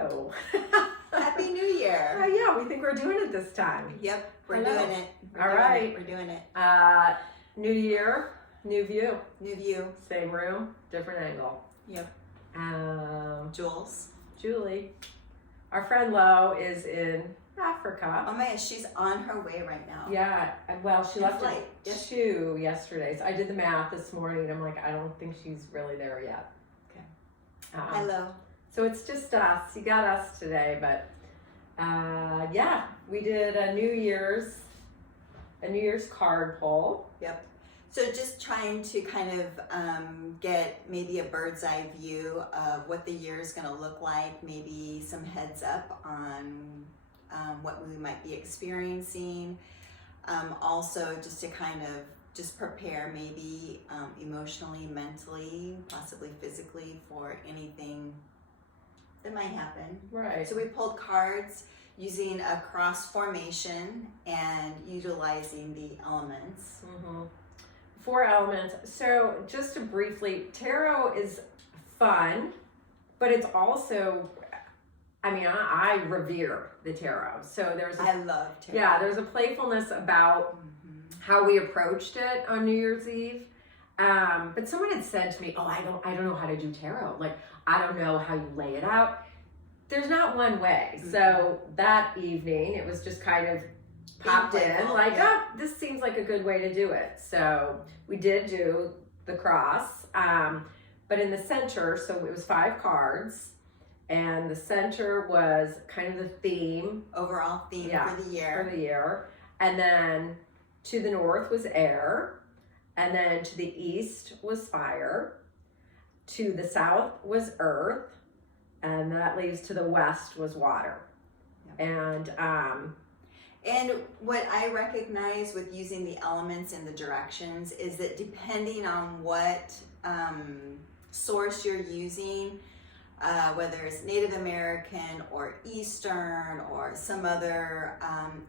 Hello. Happy New Year. Yeah, we think we're doing it this time. Yep, we're Hello. doing it. We're doing it. New year, new view. New view. Same room, different angle. Yep. Jules. Julie. Our friend Lo is in Africa. Oh my gosh, she's on her way right now. Yeah, well, she left flight. at 2 yesterday. So I did the math this morning. I'm like, I don't think she's really there yet. Okay. Hello. So it's just us. You got us today, but yeah, we did a New Year's card pull. Yep. So just trying to kind of get maybe a bird's eye view of what the year is going to look like, maybe some heads up on what we might be experiencing. Also just to kind of just prepare maybe emotionally, mentally, possibly physically for anything that might happen. Right. So we pulled cards using a cross formation and utilizing the elements. Mm-hmm. 4 elements. So just to briefly, tarot is fun, but it's also, I mean, I revere the tarot. So I love tarot. Yeah, there's a playfulness about how we approached it on New Year's Eve. But someone had said to me, "Oh, I don't know how to do tarot. Like, I don't know how you lay it out." There's not one way. Mm-hmm. So that evening, it was just kind of popped in, like, yeah. Oh, this seems like a good way to do it. So we did do the cross, but in the center, so it was 5 cards, and the center was kind of the theme. Overall theme for the year. For the year. And then to the north was air, and then to the east was fire, to the south was earth, and that leaves to the west was water. Yep. And what I recognize with using the elements and the directions is that depending on what source you're using, whether it's Native American or Eastern or some other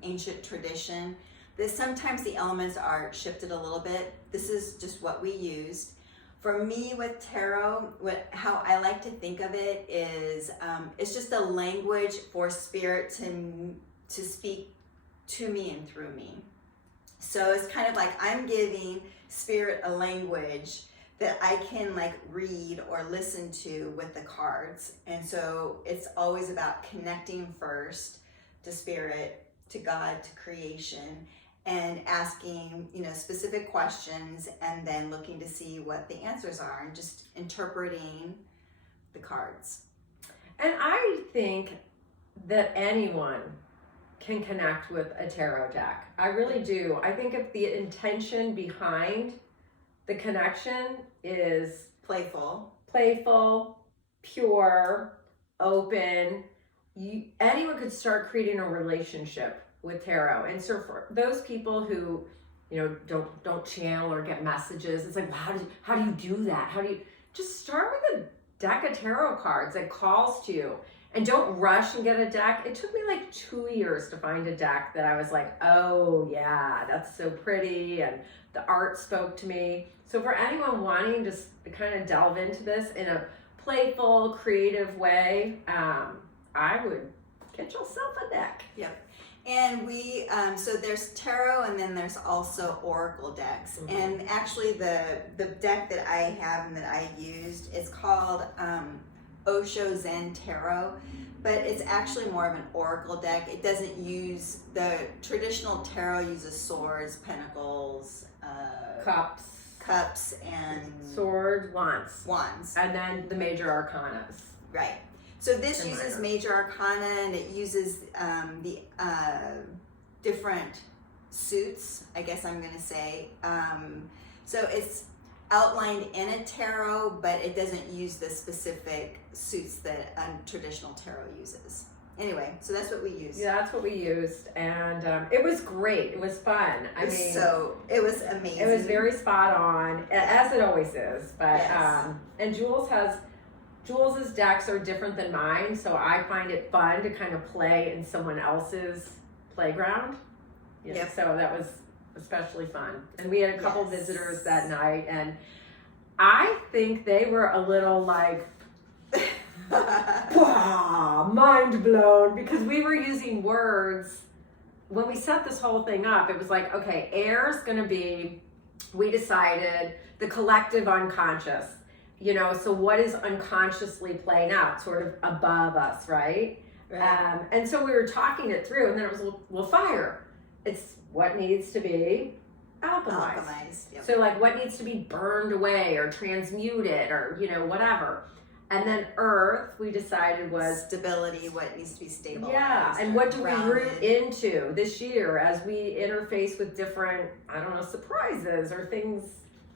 ancient tradition, that sometimes the elements are shifted a little bit. This is just what we used. For me with tarot, how I like to think of it is it's just a language for spirit to speak to me and through me. So it's kind of like I'm giving spirit a language that I can like read or listen to with the cards. And so it's always about connecting first to spirit, to God, to creation, and asking, specific questions, and then looking to see what the answers are and just interpreting the cards. And I think that anyone can connect with a tarot deck. I really do. I think if the intention behind the connection is playful, pure, open, anyone could start creating a relationship with tarot. And so for those people who, don't channel or get messages, it's like, well, how do you do that? How do you just start with a deck of tarot cards that calls to you? And don't rush and get a deck. It took me like 2 years to find a deck that I was like, oh yeah, that's so pretty, and the art spoke to me. So for anyone wanting to kind of delve into this in a playful, creative way, I would get yourself a deck. Yep. And we, so there's tarot, and then there's also oracle decks. Mm-hmm. And actually the deck that I have and that I used, it's called Osho Zen Tarot, but it's actually more of an oracle deck. It doesn't use, the traditional tarot uses swords, pentacles, cups, and swords, wands, and then the major arcanas. Right. So this uses major arcana, and it uses the different suits, I guess I'm going to say. So it's outlined in a tarot, but it doesn't use the specific suits that a traditional tarot uses. Anyway, so that's what we used. Yeah, that's what we used, and it was great. It was fun. It was amazing. It was very spot on, as it always is. But yes. And Jules's decks are different than mine, so I find it fun to kind of play in someone else's playground. Yep. So that was especially fun. And we had a couple visitors that night, and I think they were a little like, mind blown because we were using words when we set this whole thing up. It was like, okay, air is going to be, we decided, the collective unconscious, you know, so what is unconsciously playing out sort of above us, right? And so we were talking it through, and then it was, well, fire, it's what needs to be alchemized. Yep. So like what needs to be burned away or transmuted or, you know, whatever. And then earth, we decided was stability, what needs to be stabilized. Yeah, and what do we root into this year as we interface with different, I don't know, surprises or things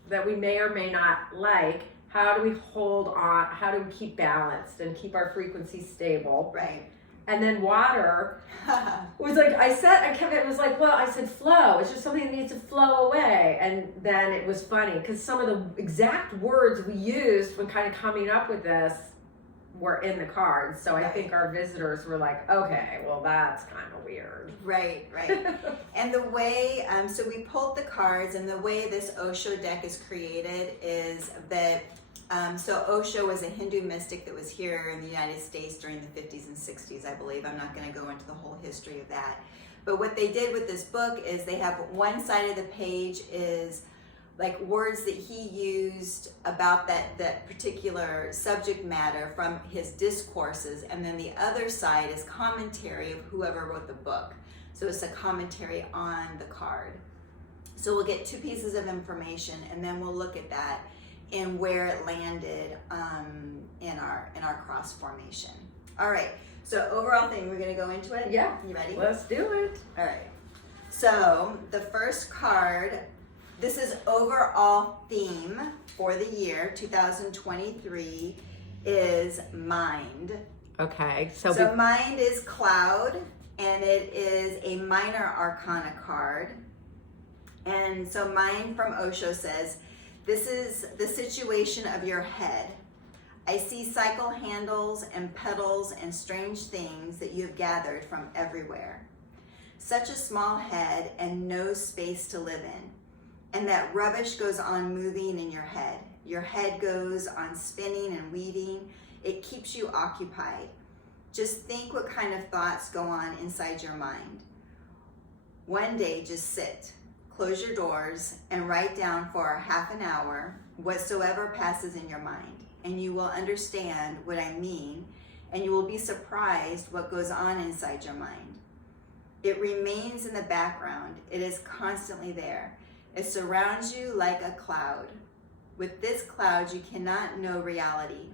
that we may or may not like. How do we hold on? How do we keep balanced and keep our frequency stable? Right. And then water was like, I said flow. It's just something that needs to flow away. And then it was funny because some of the exact words we used when kind of coming up with this were in the cards. So I think our visitors were like, okay, well, that's kind of weird. Right. And the way, so we pulled the cards, and the way this Osho deck is created is that so Osho was a Hindu mystic that was here in the United States during the 50s and 60s, I believe. I'm not going to go into the whole history of that. But what they did with this book is they have one side of the page is like words that he used about that particular subject matter from his discourses. And then the other side is commentary of whoever wrote the book. So it's a commentary on the card. So we'll get two pieces of information, and then we'll look at that and where it landed in our cross formation. All right, so overall thing, we're gonna go into it? Yeah. You ready? Let's do it. All right, so the first card, this is overall theme for the year 2023 is mind. Okay, so mind is cloud, and it is a minor arcana card. And so mind from Osho says, this is the situation of your head. I see cycle handles and petals and strange things that you have gathered from everywhere. Such a small head and no space to live in. And that rubbish goes on moving in your head. Your head goes on spinning and weaving. It keeps you occupied. Just think what kind of thoughts go on inside your mind. One day, just sit. Close your doors and write down for half an hour whatsoever passes in your mind, and you will understand what I mean, and you will be surprised what goes on inside your mind. It remains in the background. It is constantly there. It surrounds you like a cloud. With this cloud, you cannot know reality.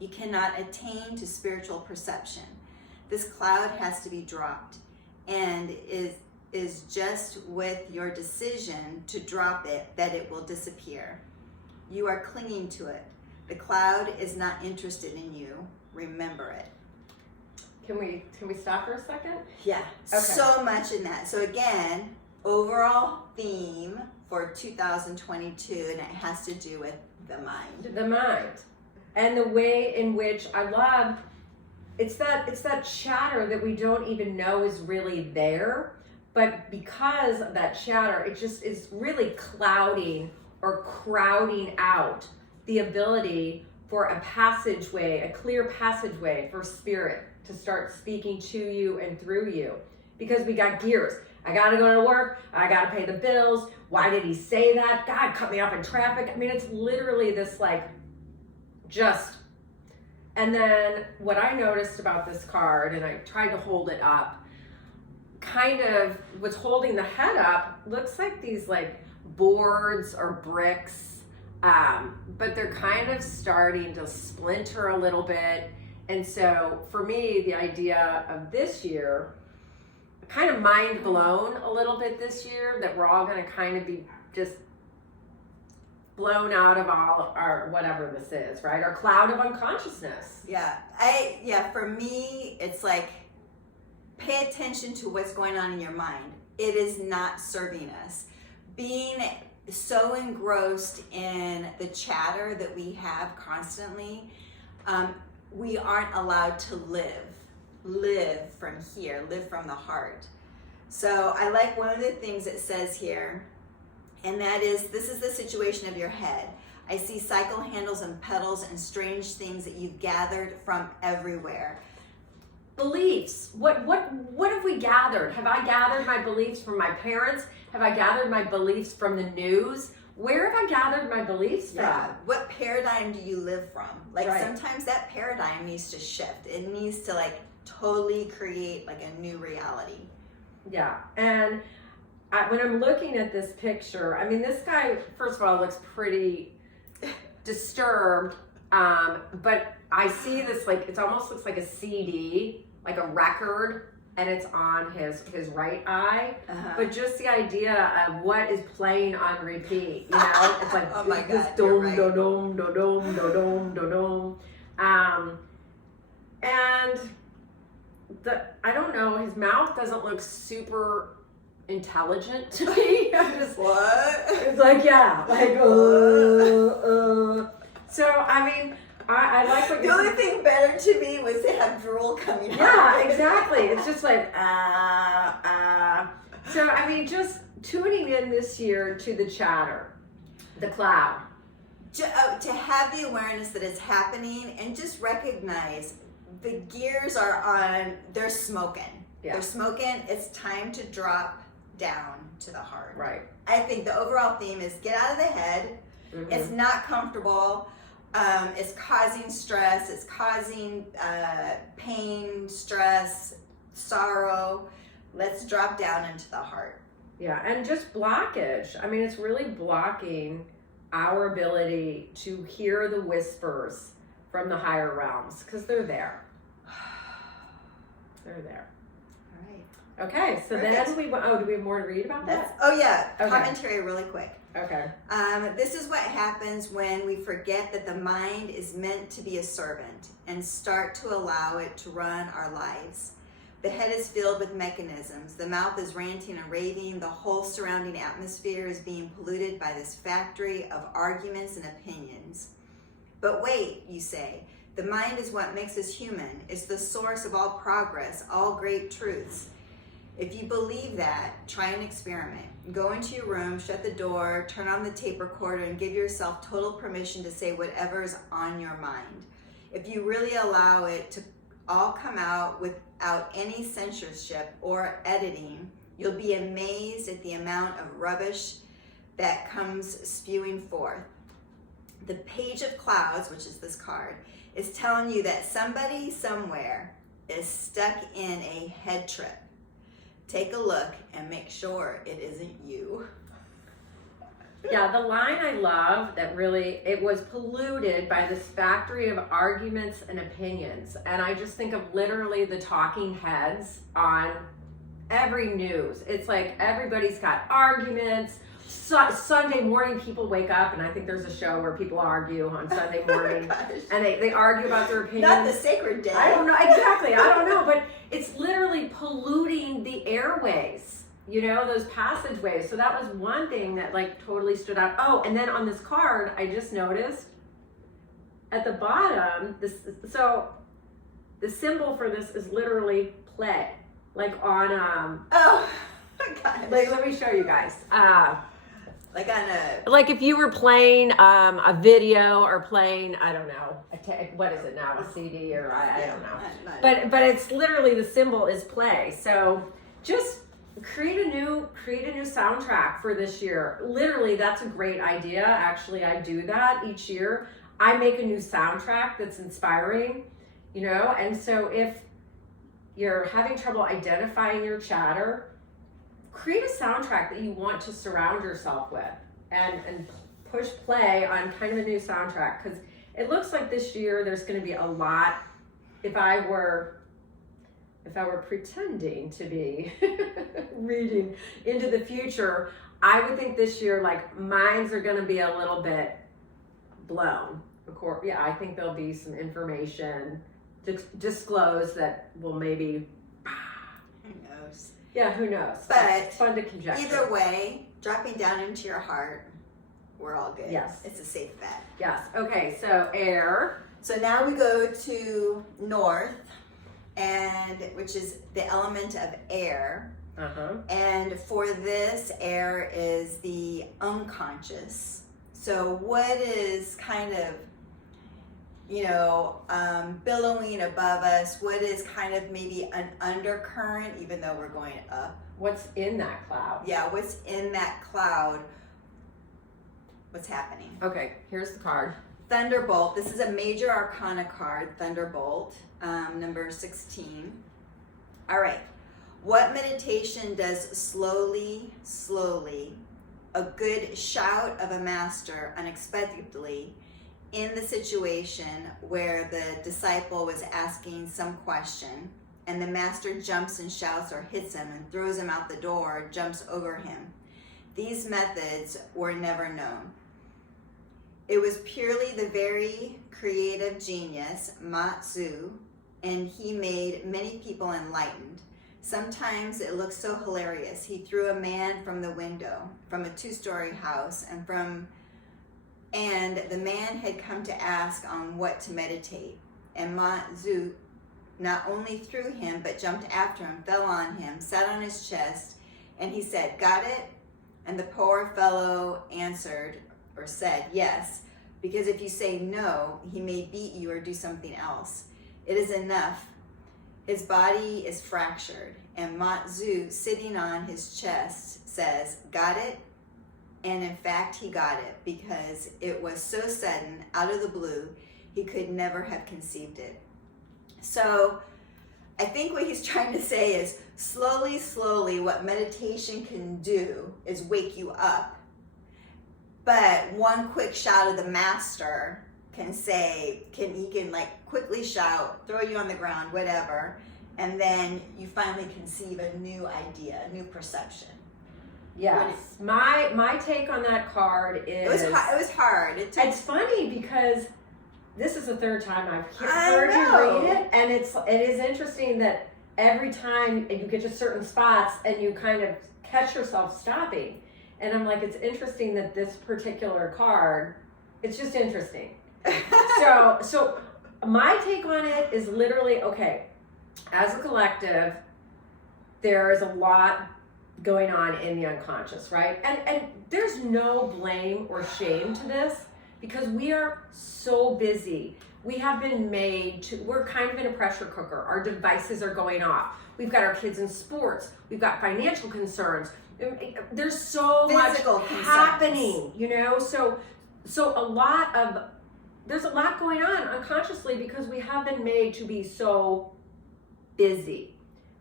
You cannot attain to spiritual perception. This cloud has to be dropped, and is just with your decision to drop it that it will disappear. You are clinging to it. The cloud is not interested in you. Remember it. Can we stop for a second? Yeah. Okay. So much in that. So again, overall theme for 2022, and it has to do with the mind. The mind. And the way in which I love, it's that chatter that we don't even know is really there. But because of that chatter, it just is really clouding or crowding out the ability for a passageway, a clear passageway for spirit to start speaking to you and through you. Because we got gears. I gotta go to work, I gotta pay the bills, why did he say that? God, cut me off in traffic. I mean, it's literally this and then what I noticed about this card, and I tried to hold it up, kind of what's holding the head up looks like these boards or bricks, but they're kind of starting to splinter a little bit. And so for me, the idea of this year, kind of mind blown a little bit this year, that we're all going to kind of be just blown out of all our whatever this is, right? Our cloud of unconsciousness. For me, it's like, pay attention to what's going on in your mind. It is not serving us. Being so engrossed in the chatter that we have constantly, we aren't allowed to live from here, live from the heart. So I like one of the things it says here, and that is, this is the situation of your head. I see cycle handles and petals and strange things that you've gathered from everywhere. beliefs. What have we gathered? Have I gathered my beliefs from my parents? Have I gathered my beliefs from the news? Where have I gathered my beliefs from? Yeah. What paradigm do you live from? Like Right. sometimes that paradigm needs to shift. It needs to like totally create like a new reality. Yeah, and when I'm looking at this picture, I mean, this guy, first of all, looks pretty disturbed, but I see this, like, it almost looks like a CD, like a record, and it's on his right eye. But just the idea of what is playing on repeat, you know, it's like oh my this God, you're right. dom dom dom dom dom dom. And I don't know, his mouth doesn't look super intelligent to me. I'm just what? It's like, yeah, like So I mean, I like what the only thing better to me was to have drool coming out. Yeah, exactly. It's just like So I mean, just tuning in this year to the chatter, the cloud. To have the awareness that it's happening and just recognize the gears are on, they're smoking. Yeah. They're smoking. It's time to drop down to the heart. Right. I think the overall theme is get out of the head. Mm-hmm. It's not comfortable. It's causing stress. It's causing pain, stress, sorrow. Let's drop down into the heart. Yeah, and just blockage. I mean, it's really blocking our ability to hear the whispers from the higher realms, because they're there. They're there. All right. Okay, so Perfect. then do we have more to read about that? Oh yeah, Okay. commentary really quick. Okay. This is what happens when we forget that the mind is meant to be a servant and start to allow it to run our lives. The head is filled with mechanisms. The mouth is ranting and raving. The whole surrounding atmosphere is being polluted by this factory of arguments and opinions. But wait, you say, the mind is what makes us human. It's the source of all progress, all great truths. If you believe that, try an experiment. Go into your room, shut the door, turn on the tape recorder, and give yourself total permission to say whatever is on your mind. If you really allow it to all come out without any censorship or editing, you'll be amazed at the amount of rubbish that comes spewing forth. The Page of Clouds, which is this card, is telling you that somebody somewhere is stuck in a head trip. Take a look and make sure it isn't you. Yeah, the line I love that really, it was polluted by this factory of arguments and opinions. And I just think of literally the talking heads on every news. It's like everybody's got arguments. Sunday morning people wake up, and I think there's a show where people argue on Sunday morning. And they argue about their opinions. Not the sacred day. I don't know, exactly, I don't know, but it's literally polluting the airways, you know, those passageways. So that was one thing that like totally stood out. Oh, and then on this card, I just noticed at the bottom, so the symbol for this is literally play, like on, oh, gosh. like, let me show you guys. Like on a... Like if you were playing a video or playing, I don't know, what is it now, a CD or I don't know. But it's literally the symbol is play. So just create a new soundtrack for this year. Literally, that's a great idea. Actually, I do that each year. I make a new soundtrack that's inspiring, you know. And so if you're having trouble identifying your chatter, create a soundtrack that you want to surround yourself with and push play on kind of a new soundtrack, because it looks like this year there's going to be a lot. If I were pretending to be reading into the future, I would think this year like minds are going to be a little bit blown. Of course, yeah, I think there'll be some information disclosed that will maybe... Who knows? Yeah, who knows? But it's fun to conjecture. Either way, dropping down into your heart, we're all good. Yes. It's a safe bet. Yes. Okay, so air. So now we go to north, and which is the element of air. Uh-huh. And for this, air is the unconscious. So what is kind of billowing above us? What is kind of maybe an undercurrent, even though we're going up? What's in that cloud? Yeah, what's in that cloud? What's happening? Okay, here's the card. Thunderbolt. This is a major arcana card, Thunderbolt, number 16. All right. What meditation does slowly, a good shout of a master unexpectedly in the situation where the disciple was asking some question and the master jumps and shouts or hits him and throws him out the door, jumps over him? These methods were never known. It was purely the very creative genius, Matsu, and he made many people enlightened. Sometimes it looks so hilarious. He threw a man from the window from a 2-story house, and the man had come to ask on what to meditate. And Matsu not only threw him, but jumped after him, fell on him, sat on his chest, and he said, "Got it?" And the poor fellow answered or said, "Yes, because if you say no, he may beat you or do something else. It is enough. His body is fractured." And Matsu, sitting on his chest, says, "Got it?" And in fact, he got it because it was so sudden, out of the blue, he could never have conceived it. So I think what he's trying to say is slowly, what meditation can do is wake you up. But one quick shout of the master can like quickly shout, throw you on the ground, whatever, and then you finally conceive a new idea, a new perception. Yes. My take on that card is it was hard. It's funny because this is the third time I've heard you read it, and it is interesting that every time you get to certain spots and you kind of catch yourself stopping. And I'm like, it's interesting that this particular card, it's just interesting. So my take on it is literally, okay, as a collective, there is a lot going on in the unconscious, right? And there's no blame or shame to this because we are so busy. We have been we're kind of in a pressure cooker. Our devices are going off. We've got our kids in sports. We've got financial concerns. There's so much happening, so there's a lot going on unconsciously because we have been made to be so busy,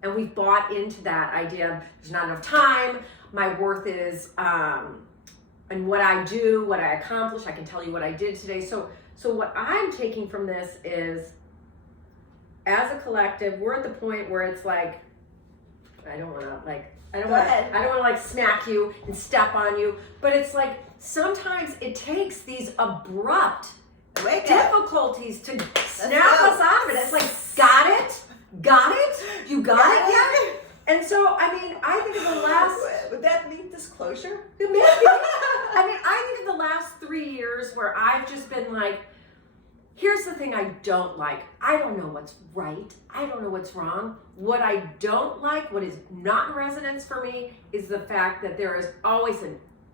and we've bought into that idea of there's not enough time. My worth is and what I do, what I accomplish. I can tell you what I did today. So what I'm taking from this is, as a collective, we're at the point where it's like, I don't want to like smack you and step on you, but it's like sometimes it takes these abrupt difficulties to snap us out of it. It's like, got it? You got it yet? And so, I mean, I think of the last... Would that mean disclosure? Maybe. I think of the last 3 years where I've just been like, here's the thing I don't like. I don't know what's right. I don't know what's wrong. What I don't like, what is not in resonance for me, is the fact that there is always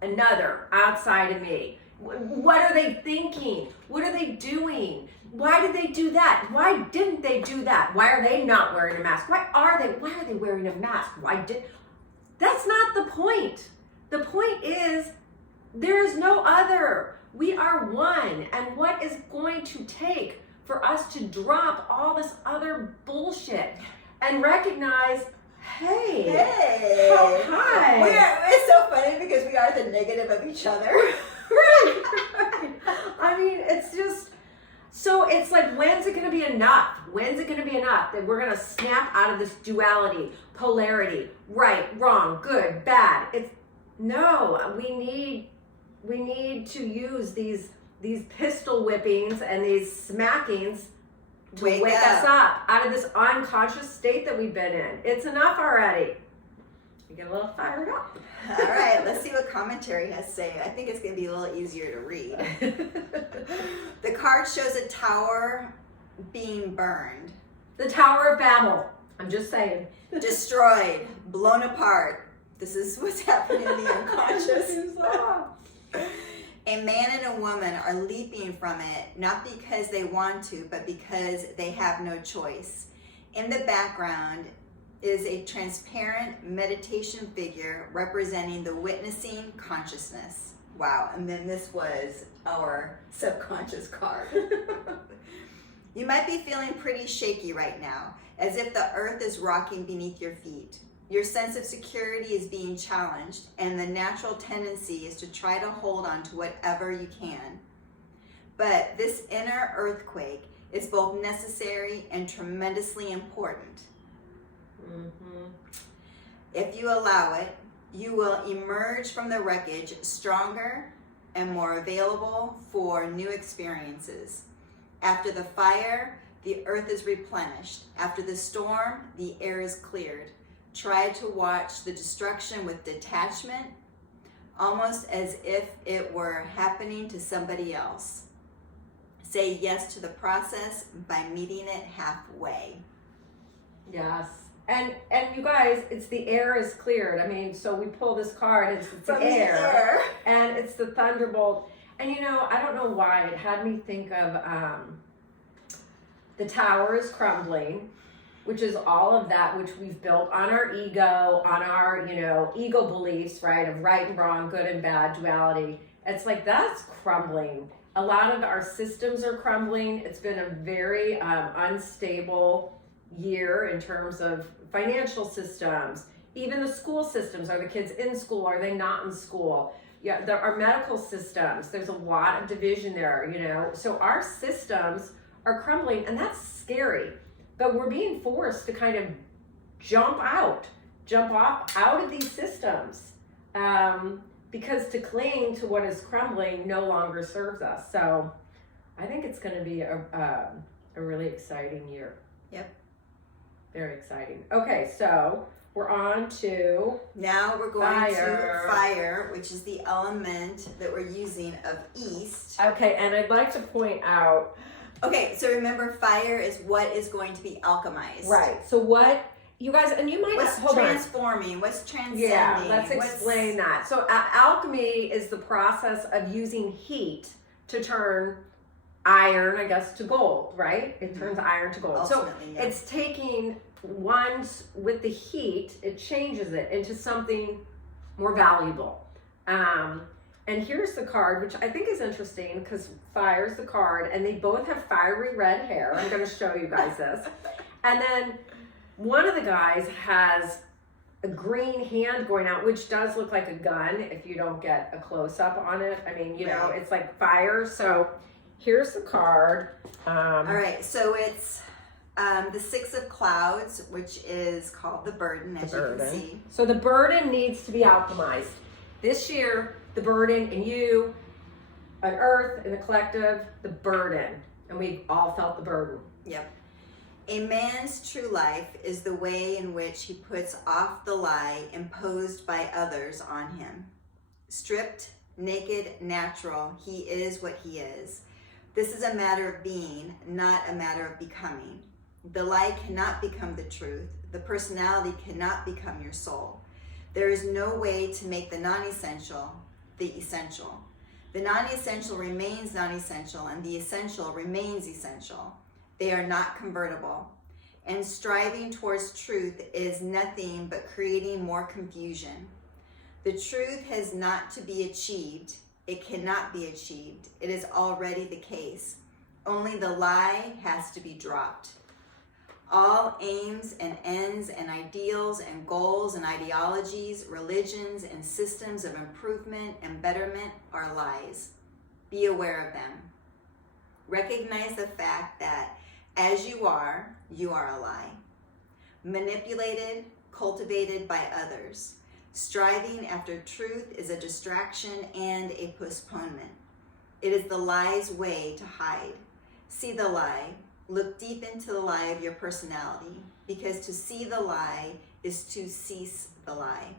another outside of me. What are they thinking? What are they doing? Why did they do that? Why didn't they do that? Why are they not wearing a mask? Why are they wearing a mask? That's not the point. The point is there is no other. We are one. And what is going to take for us to drop all this other bullshit and recognize, hey, hi. It's so funny because we are the negative of each other. Right. I mean, it's just, so it's like, when's it going to be enough? When's it going to be enough that we're going to snap out of this duality, polarity, right, wrong, good, bad? We need to use these pistol whippings and these smackings to wake us up out of this unconscious state that we've been in. It's enough already. You get a little fired up. All right, let's see what commentary has to say. I think it's going to be a little easier to read. The card shows a tower being burned. The Tower of Babel. I'm just saying. Destroyed, blown apart. This is what's happening in the unconscious. A man and a woman are leaping from it, not because they want to, but because they have no choice. In the background is a transparent meditation figure representing the witnessing consciousness. Wow, and then this was our subconscious card. You might be feeling pretty shaky right now, as if the earth is rocking beneath your feet. Your sense of security is being challenged, and the natural tendency is to try to hold on to whatever you can. But this inner earthquake is both necessary and tremendously important. Mm-hmm. If you allow it, you will emerge from the wreckage stronger and more available for new experiences. After the fire, the earth is replenished. After the storm, the air is cleared. Try to watch the destruction with detachment, almost as if it were happening to somebody else. Say yes to the process by meeting it halfway. Yes. And you guys, it's the air is cleared. I mean, so we pull this card, it's the air, and it's the thunderbolt. And you know, I don't know why, it had me think of the tower is crumbling, which is all of that which we've built on our ego, on our, ego beliefs, right, of right and wrong, good and bad, duality. It's like that's crumbling. A lot of our systems are crumbling. It's been a very unstable year in terms of financial systems. Even the school systems. Are the kids in school? Are they not in school? Yeah, there are medical systems. There's a lot of division there, So our systems are crumbling, and that's scary. But we're being forced to kind of jump off out of these systems, because to cling to what is crumbling no longer serves us. So I think it's going to be a really exciting year. Yep. Very exciting. Okay, so we're on to now we're going to fire, which is the element that we're using of east. Okay, and I'd like to point out. Okay, so remember, fire is what is going to be alchemized. Right. So what you guys, and you might what's transforming, what's transcending. Yeah, let's explain that. So alchemy is the process of using heat to turn iron, I guess, to gold, right? It turns iron to gold. Ultimately, so it's taking with the heat, it changes it into something more valuable. And here's the card, which I think is interesting because fire's the card, and they both have fiery red hair. I'm going to show you guys this. And then one of the guys has a green hand going out, which does look like a gun if you don't get a close-up on it. I mean, right. It's like fire. So here's the card. All right, so it's the Six of Clouds, which is called the burden, as you can see. So the burden needs to be alchemized. This year, the burden in you, on Earth, in the collective, the burden. And we've all felt the burden. Yep. A man's true life is the way in which he puts off the lie imposed by others on him. Stripped, naked, natural, he is what he is. This is a matter of being, not a matter of becoming. The lie cannot become the truth. The personality cannot become your soul. There is no way to make the non-essential the essential. The non-essential remains non-essential, and the essential remains essential. They are not convertible. And striving towards truth is nothing but creating more confusion. The truth has not to be achieved. It cannot be achieved. It is already the case. Only the lie has to be dropped. All aims and ends and ideals and goals and ideologies, religions and systems of improvement and betterment are lies. Be aware of them. Recognize the fact that as you are a lie. Manipulated, cultivated by others. Striving after truth is a distraction and a postponement. It is the lie's way to hide. See the lie. Look deep into the lie of your personality, because to see the lie is to cease the lie.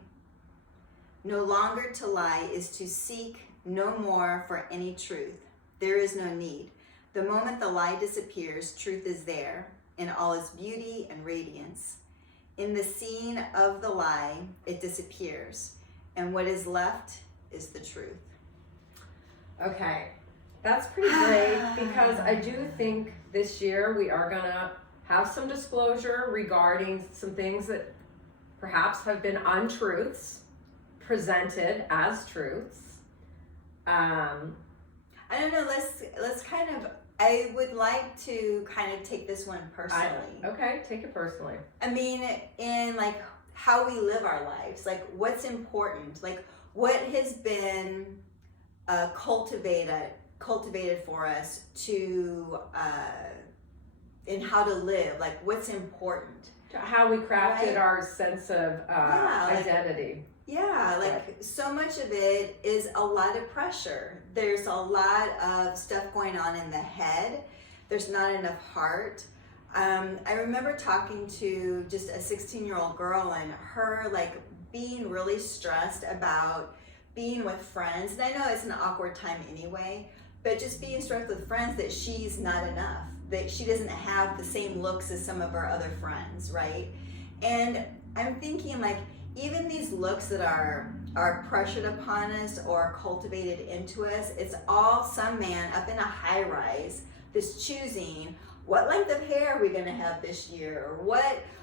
No longer to lie is to seek no more for any truth. There is no need. The moment the lie disappears, truth is there in all its beauty and radiance. In the seeing of the lie, it disappears, and what is left is the truth. Okay, that's pretty great because I do think this year we are gonna have some disclosure regarding some things that perhaps have been untruths presented as truths. I don't know. Let's kind of. I would like to kind of take this one personally. Okay, take it personally. I mean, in like how we live our lives, like what's important, like what has been cultivated for us to in how to live, like what's important. How we crafted Right. our sense of identity. Yeah, like Right. so much of it is a lot of pressure. There's a lot of stuff going on in the head. There's not enough heart. I remember talking to just a 16-year-old girl and her like being really stressed about being with friends. And I know it's an awkward time anyway, but just being stressed with friends that she's not enough, that she doesn't have the same looks as some of her other friends, right? And I'm thinking like, even these looks that are pressured upon us or cultivated into us, it's all some man up in a high rise that's choosing what length of hair are we going to have this year, or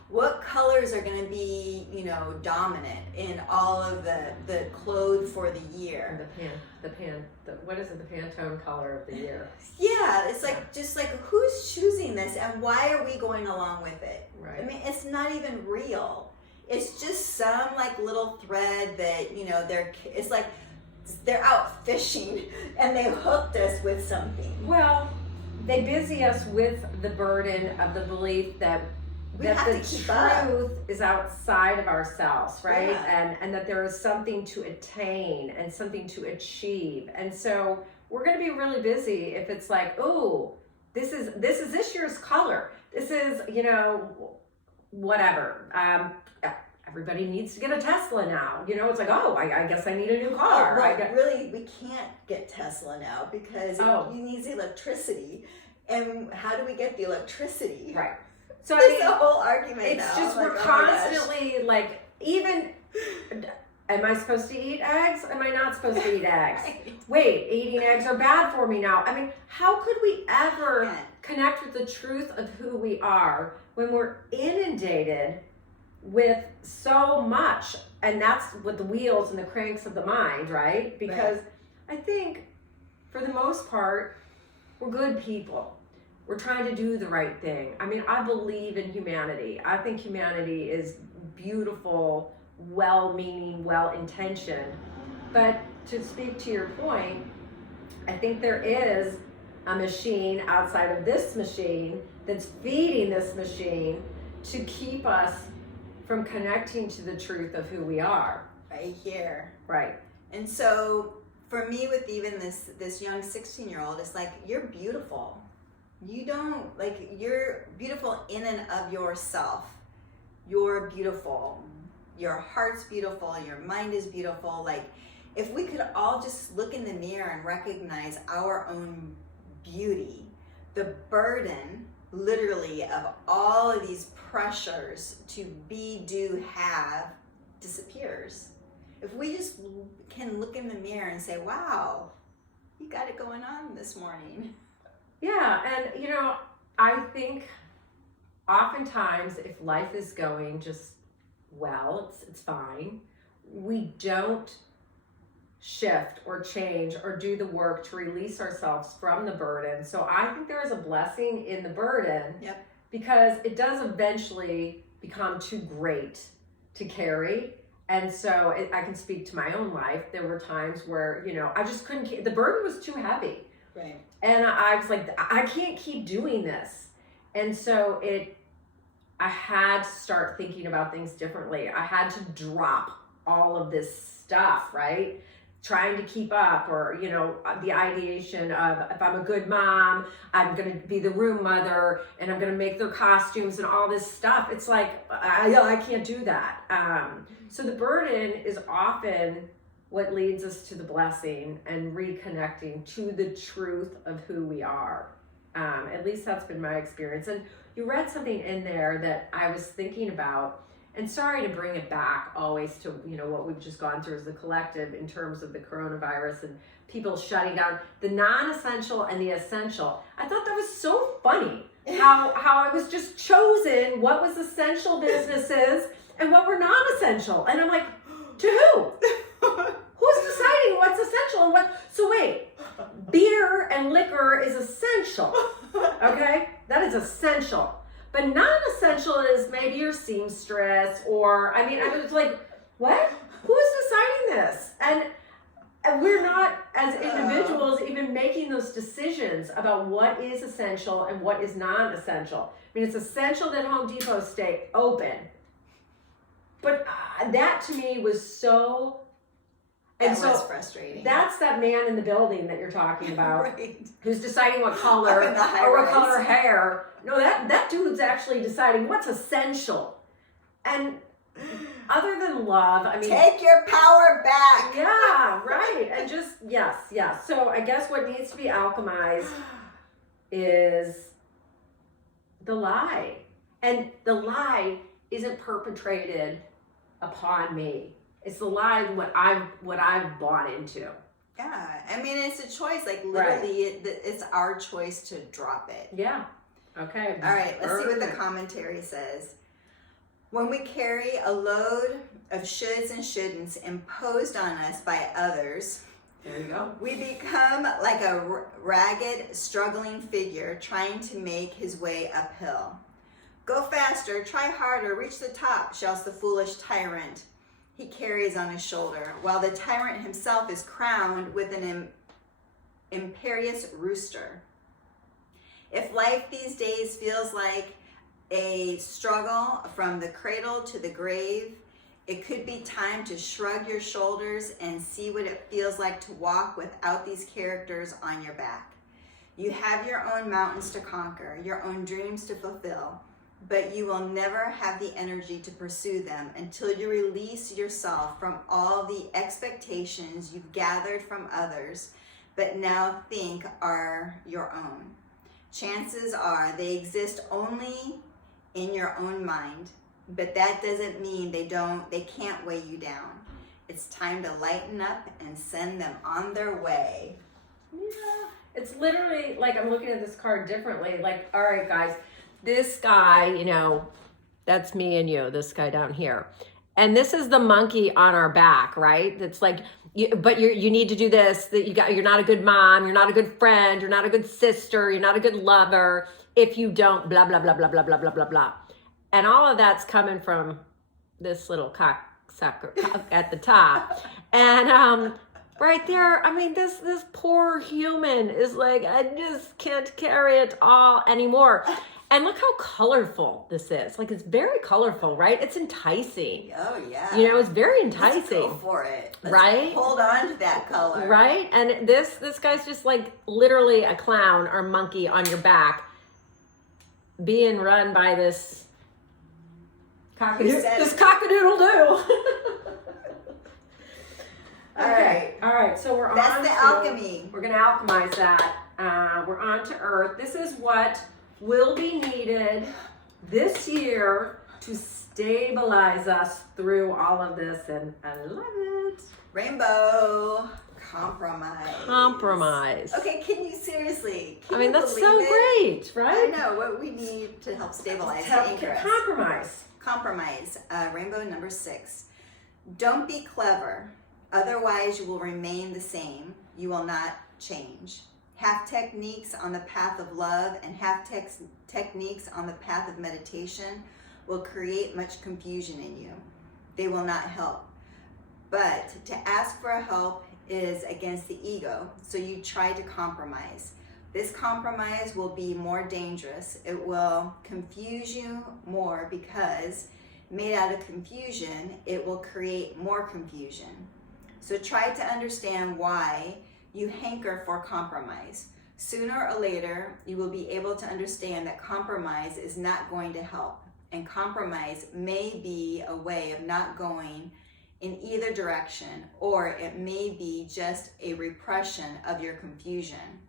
what colors are going to be, you know, dominant in all of the clothes for the year. What is it? The Pantone color of the year. Yeah, it's like just like who's choosing this and why are we going along with it? Right. I mean, it's not even real. It's just some like little thread that, you know, it's like they're out fishing and they hooked us with something. Well, they busy us with the burden of the belief that We have the to keep up. truth is outside of ourselves, right? Yeah. And that there is something to attain and something to achieve. And so we're going to be really busy if it's like, oh, this is this year's color. This is, you know, whatever. Everybody needs to get a Tesla now. You know, it's like, oh, I guess I need a new car. Oh, well, really, we can't get Tesla now because you need electricity. And how do we get the electricity? Right. So There's a whole argument it's now. just like, we're oh my gosh. constantly like, even, am I supposed to eat eggs? Am I not supposed to eat eggs? Right. Wait, eating eggs are bad for me now. I mean, how could we ever Yeah. connect with the truth of who we are when we're inundated with so much? And that's with the wheels and the cranks of the mind, right? Because I think for the most part, we're good people. We're trying to do the right thing. I mean, I believe in humanity. I think humanity is beautiful, well-meaning, well-intentioned. But to speak to your point, I think there is a machine outside of this machine that's feeding this machine to keep us from connecting to the truth of who we are. Right here. Right. And so for me, with even this young 16-year-old, it's like, you're beautiful. You don't, like, you're beautiful in and of yourself. You're beautiful. Your heart's beautiful. Your mind is beautiful. Like, if we could all just look in the mirror and recognize our own beauty, the burden, literally, of all of these pressures to be, do, have, disappears. If we just can look in the mirror and say, wow, you got it going on this morning. Yeah, and you know, I think oftentimes if life is going just well, it's fine. We don't shift or change or do the work to release ourselves from the burden. So I think there is a blessing in the burden. Yep. Because it does eventually become too great to carry. And so I can speak to my own life. There were times where, you know, I just couldn't, the burden was too heavy. Right. And I was like, I can't keep doing this. And so I had to start thinking about things differently. I had to drop all of this stuff, right? Trying to keep up, or, you know, the ideation of, if I'm a good mom, I'm going to be the room mother and I'm going to make their costumes and all this stuff. It's like, I can't do that. So the burden is often what leads us to the blessing and reconnecting to the truth of who we are. At least that's been my experience. And you read something in there that I was thinking about, and sorry to bring it back always to, you know, what we've just gone through as the collective in terms of the coronavirus. people shutting down the non-essential and the essential. I thought that was so funny how I was just chosen what was essential businesses and what were non-essential. And I'm like, to who? Who's deciding what's essential and what? So wait, beer and liquor is essential, okay? That is essential. But non-essential is maybe your seamstress or, I was like, what? Who's deciding this? And we're not, as individuals, even making those decisions about what is essential and what is non-essential. It's essential that Home Depot stay open. But that to me was so... That was frustrating. That's that man in the building that you're talking about, right. Who's deciding what color or what color hair. No, that dude's actually deciding what's essential. And other than love, take your power back. Yeah, right. And just yes. So I guess what needs to be alchemized is the lie, and the lie isn't perpetrated upon me. It's the lie what I've bought into. Yeah, it's a choice. Like literally, right. It's our choice to drop it. Yeah. Okay. All right. Let's see what the commentary says. When we carry a load of shoulds and shouldn'ts imposed on us by others, there you go. We become like a ragged, struggling figure trying to make his way uphill. Go faster, try harder, reach the top, shouts the foolish tyrant he carries on his shoulder, while the tyrant himself is crowned with an imperious rooster. If life these days feels like a struggle from the cradle to the grave, it could be time to shrug your shoulders and see what it feels like to walk without these characters on your back. You have your own mountains to conquer, your own dreams to fulfill, but you will never have the energy to pursue them until you release yourself from all the expectations you've gathered from others, but now think are your own. Chances are they exist only in your own mind, but that doesn't mean they can't weigh you down. It's time to lighten up and send them on their way. Yeah, it's literally like I'm looking at this card differently. Like, all right, guys, this guy, that's me and you, this guy down here. And this is the monkey on our back, right? That's like, you need to do this, that you're not a good mom, you're not a good friend, you're not a good sister, you're not a good lover if you don't blah, blah, blah, blah, blah, blah, blah, blah, blah. And all of that's coming from this little cocksucker at the top. And right there, this poor human is like, I just can't carry it all anymore. And look how colorful this is. Like, it's very colorful, right? It's enticing. Oh, yeah. It's very enticing. Let's go for it. Let's right? Hold on to that color. Right? And this guy's just like literally a clown or monkey on your back being run by this cock-a-doodle-doo. All right. So we're That's the alchemy. We're going to alchemize that. We're on to Earth. This is what will be needed this year to stabilize us through all of this, and I love it. Rainbow compromise. Okay, can you seriously? That's so great, right? I know what we need to help stabilize. Compromise. Rainbow number 6. Don't be clever, otherwise you will remain the same. You will not change. Have techniques on the path of love and have techniques on the path of meditation will create much confusion in you. They will not help. But to ask for help is against the ego, so you try to compromise. This compromise will be more dangerous. It will confuse you more because made out of confusion, it will create more confusion. So try to understand why you hanker for compromise. Sooner or later, you will be able to understand that compromise is not going to help. And compromise may be a way of not going in either direction, or it may be just a repression of your confusion.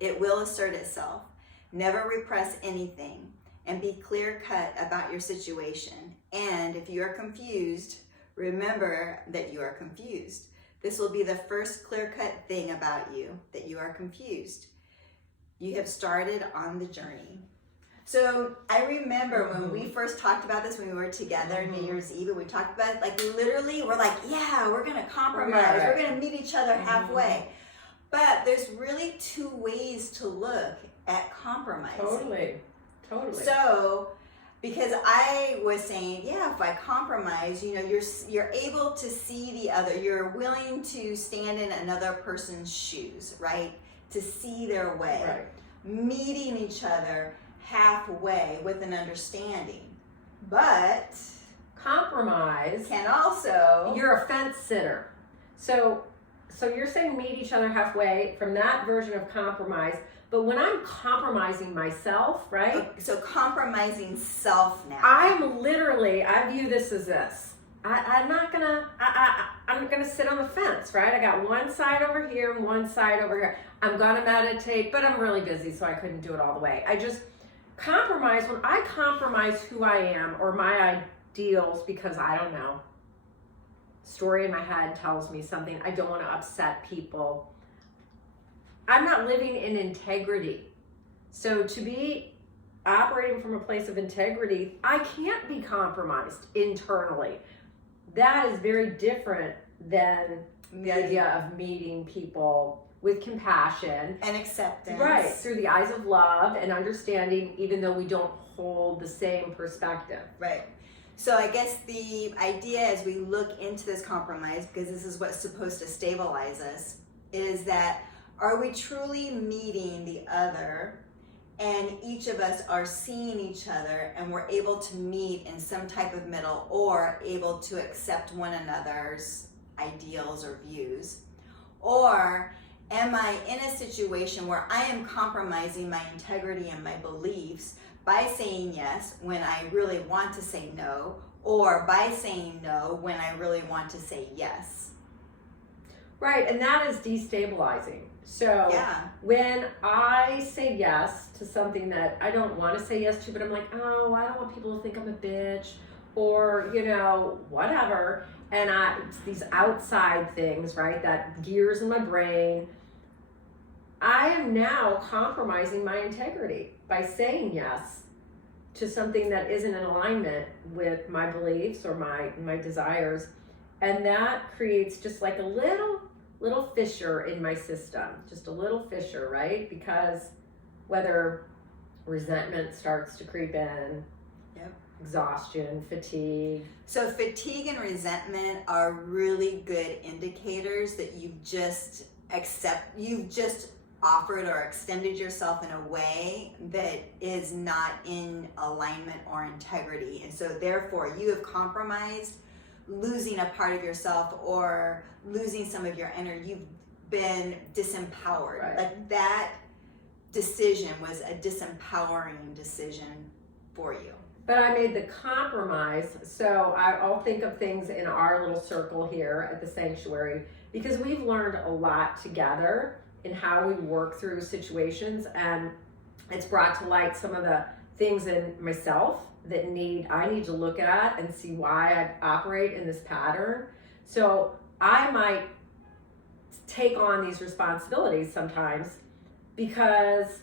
It will assert itself. Never repress anything, and be clear-cut about your situation. And if you are confused, remember that you are confused. This will be the first clear-cut thing about you that you are confused. You have started on the journey. So I remember when we first talked about this, when we were together New Year's Eve, and we talked about it, like literally we're like, yeah, we're going to compromise. We're going to meet each other halfway. But there's really two ways to look at compromising. Totally. So, because I was saying, yeah, if I compromise, you know, you're able to see the other. You're willing to stand in another person's shoes, right? To see their way. Right. Meeting each other halfway with an understanding. But compromise can also, you're a fence sitter. So you're saying meet each other halfway from that version of compromise. But when I'm compromising myself, right? So compromising self now. I view this as this. I'm gonna sit on the fence, right? I got one side over here and one side over here. I'm gonna meditate, but I'm really busy, so I couldn't do it all the way. I just compromise. When I compromise who I am or my ideals because I don't know, story in my head tells me something. I don't want to upset people. I'm not living in integrity. So to be operating from a place of integrity, I can't be compromised internally. That is very different than the idea of meeting people with compassion and acceptance. Right, through the eyes of love and understanding, even though we don't hold the same perspective. Right. So I guess the idea as we look into this compromise, because this is what's supposed to stabilize us, is that are we truly meeting the other, and each of us are seeing each other and we're able to meet in some type of middle or able to accept one another's ideals or views? Or am I in a situation where I am compromising my integrity and my beliefs by saying yes when I really want to say no, or by saying no when I really want to say yes? Right, and that is destabilizing. So when I say yes to something that I don't want to say yes to, but I'm like, oh, I don't want people to think I'm a bitch, or, you know, whatever. And it's these outside things, right, that gears in my brain. I am now compromising my integrity by saying yes to something that isn't in alignment with my beliefs or my desires. And that creates just like a little fissure in my system, just a little fissure, right? Because whether resentment starts to creep in, exhaustion, fatigue. So fatigue and resentment are really good indicators that you've just offered or extended yourself in a way that is not in alignment or integrity. And so therefore you have compromised, losing a part of yourself or losing some of your energy. You've been disempowered. Right. Like that decision was a disempowering decision for you. But I made the compromise, so I'll think of things in our little circle here at the sanctuary, because we've learned a lot together in how we work through situations, and it's brought to light some of the things in myself that I need to look at and see why I operate in this pattern. So I might take on these responsibilities sometimes because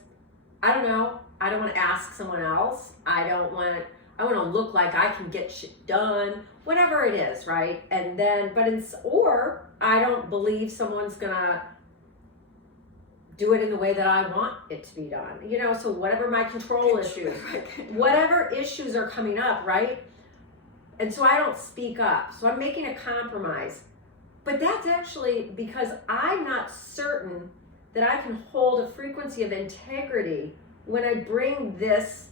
I don't know, I don't want to ask someone else. I want to look like I can get shit done, whatever it is, right? And then, or I don't believe someone's gonna do it in the way that I want it to be done. You know, so whatever my control issues, whatever issues are coming up, right? And so I don't speak up. So I'm making a compromise. But that's actually because I'm not certain that I can hold a frequency of integrity when I bring this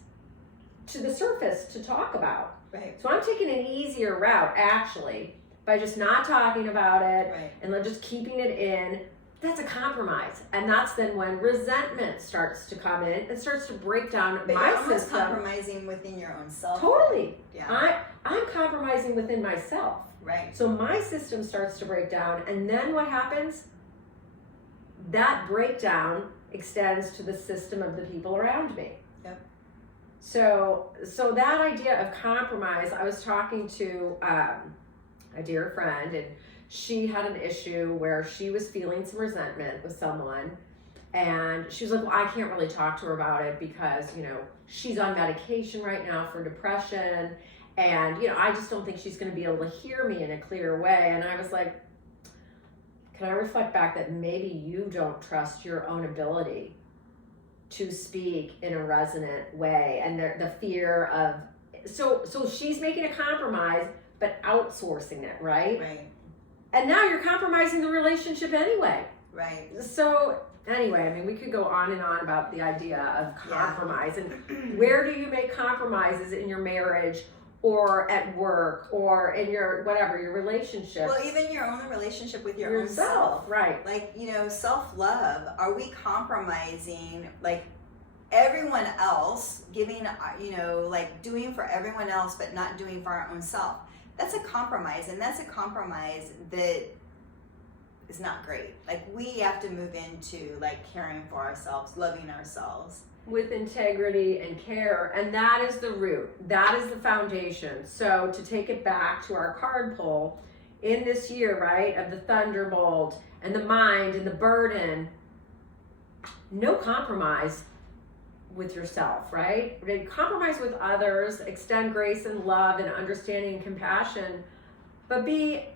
to the surface to talk about. Right. So I'm taking an easier route, actually, by just not talking about it and just keeping it in. That's a compromise. And that's then when resentment starts to come in and starts to break down my system. Compromising within your own self. Totally. Yeah. I'm compromising within myself. Right. So my system starts to break down, and then what happens? That breakdown extends to the system of the people around me. Yep. So that idea of compromise, I was talking to a dear friend, and she had an issue where she was feeling some resentment with someone, and she was like, well, I can't really talk to her about it because, you know, she's on medication right now for depression, and, you know, I just don't think she's going to be able to hear me in a clear way. And I was like, can I reflect back that maybe you don't trust your own ability to speak in a resonant way, and the fear of, so she's making a compromise but outsourcing it, right? Right. And now you're compromising the relationship anyway. Right. So anyway, I mean, we could go on and on about the idea of compromise, and where do you make compromises in your marriage or at work or in your whatever, your relationship? Well, even your own relationship with your own yourself, self. right? Like, you know, self-love. Are we compromising, like, everyone else, giving, you know, like doing for everyone else but not doing for our own self? That's a compromise, and that's a compromise that is not great. Like, we have to move into like caring for ourselves, loving ourselves With integrity and care, and that is the root. That is the foundation. So to take it back to our card pull in this year, right, of the thunderbolt and the mind and the burden, no compromise with yourself, right? Compromise with others, extend grace and love and understanding and compassion, but be